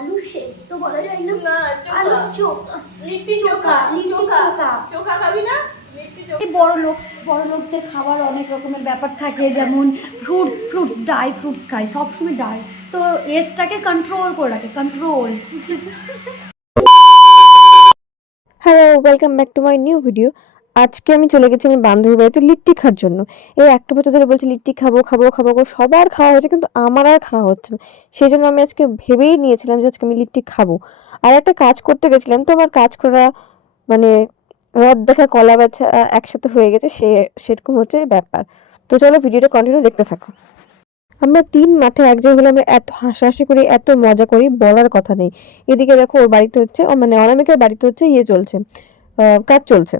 আলু সেদ্ধ বলা যায় না, না আলু চোখা, লিট্টি চোখা, চোখা খাবি না? বড় লোকদের খাবার অনেক রকমের ব্যাপার থাকে, যেমন ফ্রুটস ড্রাই ফ্রুটস খায় সবসময় ড্রাই, তো এজটাকে কন্ট্রোল করে রাখে, control. Hello, welcome back to my new video. আজকে আমি চলে গেছি আমার বান্ধবীর বাড়িতে লিট্টি খাওয়ার জন্য। এই একটা বছর ধরে বলছি লিট্টি খাবো খাবো খাবো করে, সবার খাওয়া হচ্ছে কিন্তু আমার আর খাওয়া হচ্ছে না। সেই জন্য আমি আজকে ভেবেই নিয়েছিলাম যে আজকে আমি লিট্টি খাবো। আর একটা কাজ করতে গেছিলাম, তো আমার কাজ করা মানে রদ দেখা কলা বাছা একসাথে হয়ে গেছে, সেরকম হচ্ছে ব্যাপার। তো চলো ভিডিওটা কন্টিনিউ দেখতে থাকো। আমরা 3 মাঠে এক জায়গায় হলে আমরা এত হাসাহাসি করি, এত মজা করি, বলার কথা নেই। এদিকে দেখো ওর বাড়িতে হচ্ছে মানে অনামিকার বাড়িতে হচ্ছে চলছে, কাজ চলছে,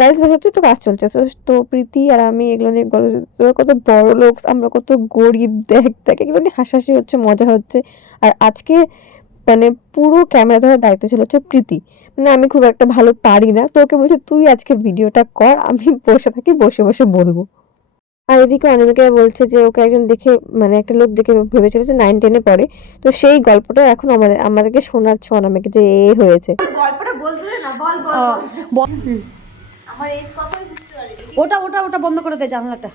টাইলস বসাচ্ছে, তো কাজ চলছে। তো প্রীতি আর আমি এগুলো নিয়ে তোরা কত বড় লোক, আমরা কত গরিব, দেখ এগুলো নিয়ে হাসাহাসি হচ্ছে, মজা হচ্ছে। আর আজকে মানে পুরো ক্যামেরা ধরার দায়িত্ব ছিল হচ্ছে প্রীতি। মানে আমি খুব একটা ভালো পারি না, তো ওকে বলছে তুই আজকে ভিডিওটা কর, আমি বসে থাকি, বসে বসে বলবো। আর এদিকে অনামিকা বলছে যে ওকে একজন দেখে, মানে একটা লোক দেখে ভেবেছিল যে 9-10-এ পড়ে, তো সেই গল্পটা এখন আমাদেরকে শোনাচ্ছে অনামিকা যে হয়েছে। গল্পটা বলতে না, বল বল। আমার এজ কত বুঝতে পারিনি। ওটা বন্ধ করে দে জানলাটা,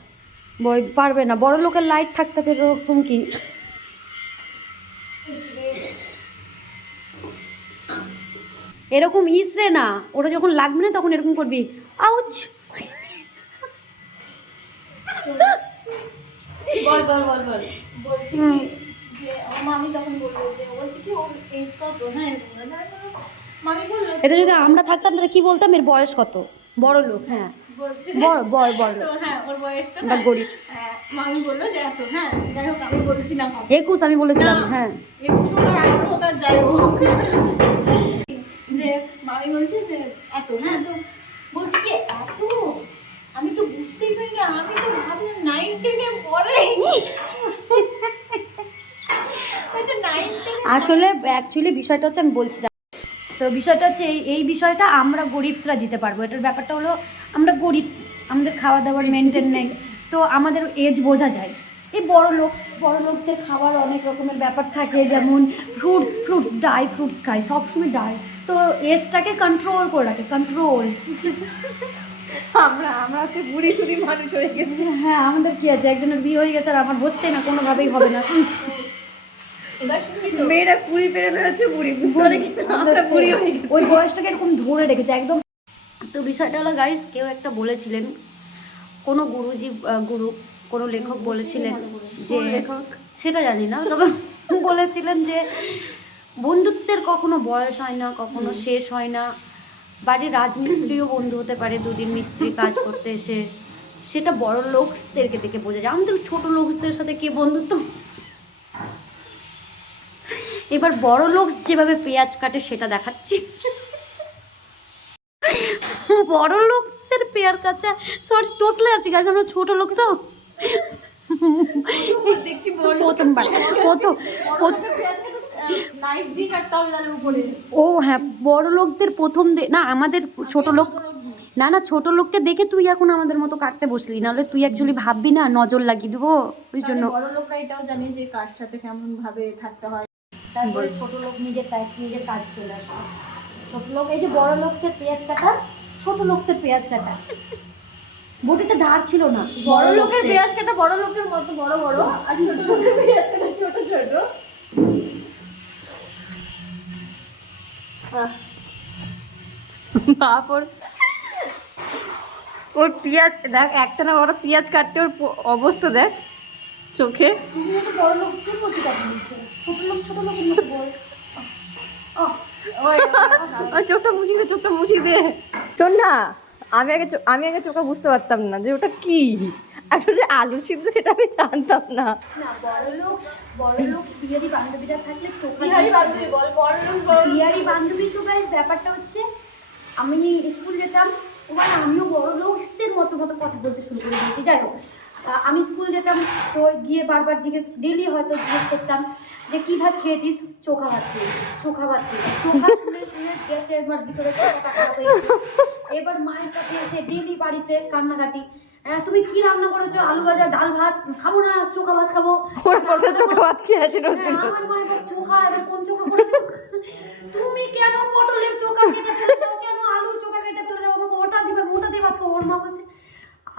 পারবে না, বড় লোকের লাইট থাকতে পেরে তুমি কি এরকম ইসরে না, ওটা যখন লাগবে না তখন এরকম করবি, আউচ। বল বলছি যে আমার মামি তখন বললো যে বলছি কি ওর এজ কত, হ্যাঁ মামি বললো এটা যদি আমরা থাকতাম তাহলে কি বলতাম, এর বয়স কত, বড় লোক, হ্যাঁ বলছে বড় তো হ্যাঁ ওর বয়সটা আমরা গরিব। মামি বললো যে এত, হ্যাঁ যাই হোক আমি বলছিলাম 21 আমি বলেছিলাম, হ্যাঁ 21 হলো, এত ওটা যাই হোক, যে মামি বলছে যে এত, হ্যাঁ তো বলছি কি এত, আমি তো বুঝতেই পারি না, আমি তো ভাবলাম 9-10-এ পড়ে। আসলে অ্যাকচুয়ালি বিষয়টা হচ্ছে, আমি বলছি তো বিষয়টা হচ্ছে এই বিষয়টা আমরা গরিবসরা দিতে পারবো। এটার ব্যাপারটা হলো আমরা গরিবস, আমাদের খাওয়া দাওয়ার মেনটেন নেই, তো আমাদের এজ বোঝা যায়। এই বড় লোকদের খাবার অনেক রকমের ব্যাপার থাকে, যেমন ফ্রুটস ড্রাই ফ্রুটস খায় সবসময় ড্রাই, তো এজটাকে কন্ট্রোল করে রাখে, কন্ট্রোল। আমরা হচ্ছে বুড়ি টুড়ি মানুষ হয়ে গেছি। হ্যাঁ আমাদের কি আছে, একজনের বিয়ে হয়ে গেছে আর আমার হচ্ছে না, কোনোভাবেই হবে না। মেয়েরা কুড়ি পেরে বেরোচ্ছে, বুড়ি আমরা বুড়ি হয়ে গেছি, ওই বয়সটাকে এরকম ধরে রেখেছে একদম। তো বিষয়টা হলো গাইস, কেউ একটা বলেছিলেন, কোনো কোনো লেখক বলেছিলেন যে, সেটা জানি না, তবে বলেছিলেন যে বন্ধুত্বের কখনো বয়স হয় না, কখনো শেষ হয় না। বাড়ির রাজমিস্ত্রিও বন্ধু হতে পারে, দুদিন মিস্ত্রি কাজ করতে এসে, সেটা বড় লোকসদেরকে দেখে বোঝা যায়। আমাদের ছোট লোকসদের সাথে কে বন্ধুত্ব। এবার বড় লোক যেভাবে পেঁয়াজ কাটে সেটা দেখাচ্ছি। বড় লোকের পেঁয়াজ কাটা, সরি টোটলে আছি গাছ, আমরা ছোট লোক তো দেখছি প্রথমবার নাইফ দিয়ে কাটতে হবে তার উপরে। ও হ্যাঁ, বড় লোকদের প্রথম না আমাদের ছোট লোক, না ছোট লোককে দেখে তুই এখন আমাদের মতো কাটতে বসলি, নাহলে তুই অ্যাকচুয়ালি ভাববি না, নজর লাগিয়ে দিব ওই জন্য। বড় লোকরা এটাও জানে যে কার সাথে কেমন ভাবে থাকতে হয়। তারপরে ছোট লোক নিজের কাজ চলে আসে। ছোট লোক, এই যে বড় লোকসের পেঁয়াজ কাটা, ছোট লোকসের পেঁয়াজ কাটা, বটিতে ধার ছিল না। বড় লোকের পেঁয়াজ কাটা বড় লোকের মতো বড় বড়, আর ছোট লোকের পেঁয়াজ কাটা ছোট ছোট। তারপর ওর পেঁয়াজ দেখ, একটা না বড় পেঁয়াজ কাটতে ওর অবস্থা দেখ চোখে। বড় লোক ছোট লোকের মতো বল। চোখটা মুছিয়ে দে। শোন না, আমি আগে চোখে বুঝতে পারতাম না যে ওটা কি আসলে আলু সিদ্ধ, সেটা আমি জানতাম না। বড় লোক বিহারি বান্ধবীরা থাকলে বিহারি বান্ধবী বল, বড় লোক বিহারি বান্ধবী। তো গাইস ব্যাপারটা হচ্ছে, আমি স্কুল যেতাম, ওখানে আমিও বড় লোকদের মতো কথা বলতে শুরু করে দিয়েছি। যাই হোক, আমি স্কুল যেতাম, তো গিয়ে বারবার ডেলি হয়তো জিজ্ঞেস করতাম যে কী ভাত খেয়েছিস, চোখা ভাত খেয়েছি, চোখা শুনে গেছে একবার ভিতরে খারাপ হয়েছে। এবার মায়ের কাছে এসে ডেলি বাড়িতে কান্নাকাটি, হ্যাঁ তুমি কি রান্না করেছো? আলু ভাজা, ডাল ভাত খাবো না, চোখা ভাত খাবো। ওরা বলছে চোখা ভাত খেয়ে আসেন। হ্যাঁ, আমার মা এবার চোখা, এবার কোন চোখা করে তুমি কেন পটলের চোখা কেটে ফেলে দাও, কেন আলুর চোখা কেটে ফেলে দাও, আমাকে ওটা দিবে, ওটা দিয়ে ভাত খাবো। ওর মা বলছে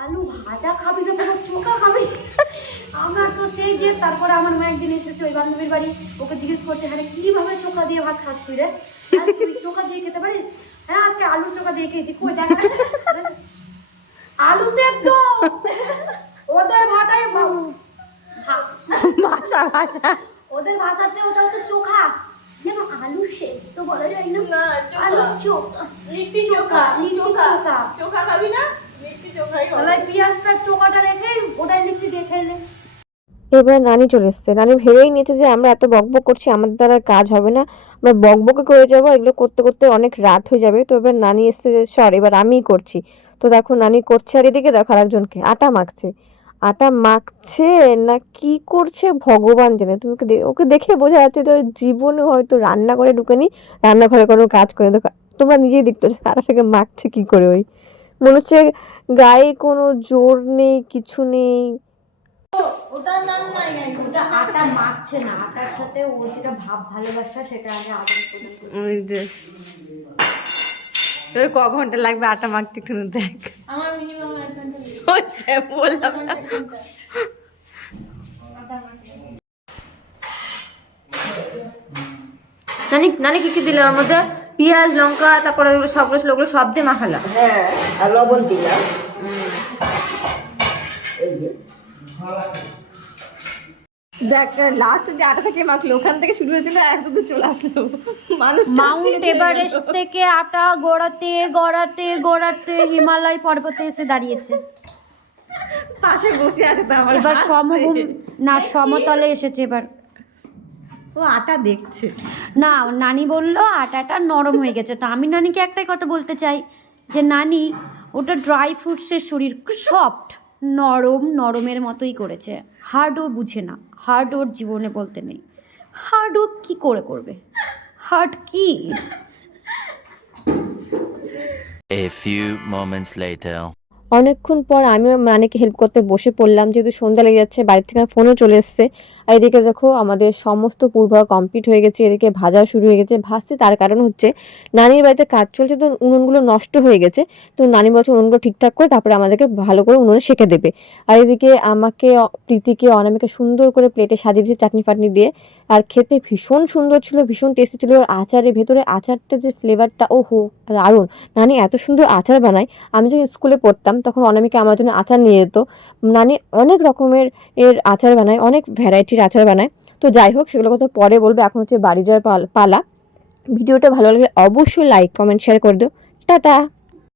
আলু ভাজা খাবি না, তোমার চোখা খাবি। আমার তো সেই যে, তারপরে আমার মা একদিন এসেছে ওই বান্ধবীর বাড়ি, ওকে জিজ্ঞেস করছে হ্যাঁ কিভাবে চোখা দিয়ে ভাত খাস তুই রে? তুই চোখা দিয়ে খেতে পারিস? হ্যাঁ আজকে আলু চোখা দিয়ে খেয়েছি। কই দেখা আলু সেদ্ধ। ওদের ভাষায় ভাষা ভাষা ওদের ভাষাতে ওটা হচ্ছে চোখা। কেন আলু সেদ্ধ বলা যায় না? না, আলু চোখা। চোখা, লিট্টি চোখা, লিট্টি চোখা। চোখা। চোখা খাবি না? লিট্টি চোখাই হবে। তাহলে পেঁয়াজটা চোখাটা রেখে ওটাই লিখতে দিয়ে খেলে। এবার নানি চলে এসছে। নানি ভেবেই নিয়েছে যে আমরা এত বকবক করছি, আমাদের দ্বারা কাজ হবে না, আমরা বকবকে করে যাব, এগুলো করতে করতে অনেক রাত হয়ে যাবে। তো এবার নানি এসছে যে সর এবার আমিই করছি। তো দেখো নানি করছে, আর এদিকে দেখো আরেকজনকে আটা মাখছে। আটা মাখছে না কি করছে ভগবান জানে। তুমি ওকে দেখে বোঝা যাচ্ছে তো জীবনে হয়তো রান্না করে ঢুকেনি, রান্নাঘরে কোনো কাজ করে। দেখো তোমরা নিজেই দেখতে পাচ্ছ আটাটাকে মাখছে কি করে। ওই মনে হচ্ছে গায়ে কোনো জোর নেই, কিছু নেই। ওটার নাম নাই নাই। ওটা আটা মাখছে না, আটার সাথে ওর যেটা ভাব ভালোবাসা সেটা আগে আদান প্রদান করছে। ওই যে তোর ক ঘন্টা লাগবে আটা মাখতে একটু দেখ। আমার মিনিমাম 1 ঘন্টা লাগে। ওই দেখ, বললাম না। নানি নানি কি কি দিলে ওর মধ্যে? পেঁয়াজ, লঙ্কা, তারপরে ওগুলো সবগুলো ছিল, ওগুলো সব দিয়ে মাখালাম। হ্যাঁ, আর লবণ দিলাম। এই যে দেখ লাস্ট যে আটা থেকে মাখলো ওখান থেকে শুরু হয়েছিল, এত দূর চলে আসলো মানুষ। মাউন্ট এভারেস্ট থেকে আটা গড়াতে গড়াতে গড়াতে হিমালয় পর্বতে এসে দাঁড়িয়েছে। পাশে বসে আছে তো আমার। এবার হাসছে। সমভূমি না সমতলে এসেছে এবার। ও আটা দেখছে। না নানি বললো আটাটা নরম হয়ে গেছে। তো আমি নানিকে একটাই কথা বলতে চাই যে নানি ওটা ড্রাই ফ্রুটসের শরীর, সফট নরম, নরমের মতোই করেছে। হার্ডও বুঝে না, হার্ড ওর জীবনে বলতে নেই। হার্ডও কি করে করবে? হার্ড কি? A few moments later. অনেকক্ষণ পর আমিও নানিকে হেল্প করতে বসে পড়লাম, যেহেতু সন্ধ্যা লেগে যাচ্ছে। বাড়ির থেকে ফোনও চলে এসছে। আর এদিকে দেখো আমাদের সমস্ত পূর্বা কমপ্লিট হয়ে গেছে। এদিকে ভাজা শুরু হয়ে গেছে। ভাজছে তার কারণ হচ্ছে নানির বাড়িতে কাজ চলছে, তো উনুনগুলো নষ্ট হয়ে গেছে। তো নানি বলছে উনুনগুলো ঠিকঠাক করে তারপরে আমাদেরকে ভালো করে উনুনে সেঁকে দেবে। আর এদিকে আমাকে, প্রীতিকে, অনামিকে সুন্দর করে প্লেটে সাজিয়ে দিয়েছে চাটনি ফাটনি দিয়ে। আর খেতে ভীষণ সুন্দর ছিল, ভীষণ টেস্টি ছিল। ওর আচারের ভেতরে আচারটা যে ফ্লেভারটা, ও হো দারুণ। নানি এত সুন্দর আচার বানায়। আমি যখন স্কুলে পড়তাম তখন অনামিকা আমার জন্য আচার নিয়ে যেত। নানি অনেক রকমের আচার বানায়, অনেক ভ্যারাইটির আচার বানায়। তো যাই হোক সেগুলো কথা পরে বলবো, এখন হচ্ছে বাড়ি যাওয়ার পালা। ভিডিওটা ভালো লাগলে অবশ্যই লাইক কমেন্ট শেয়ার করে দিও। টাটা।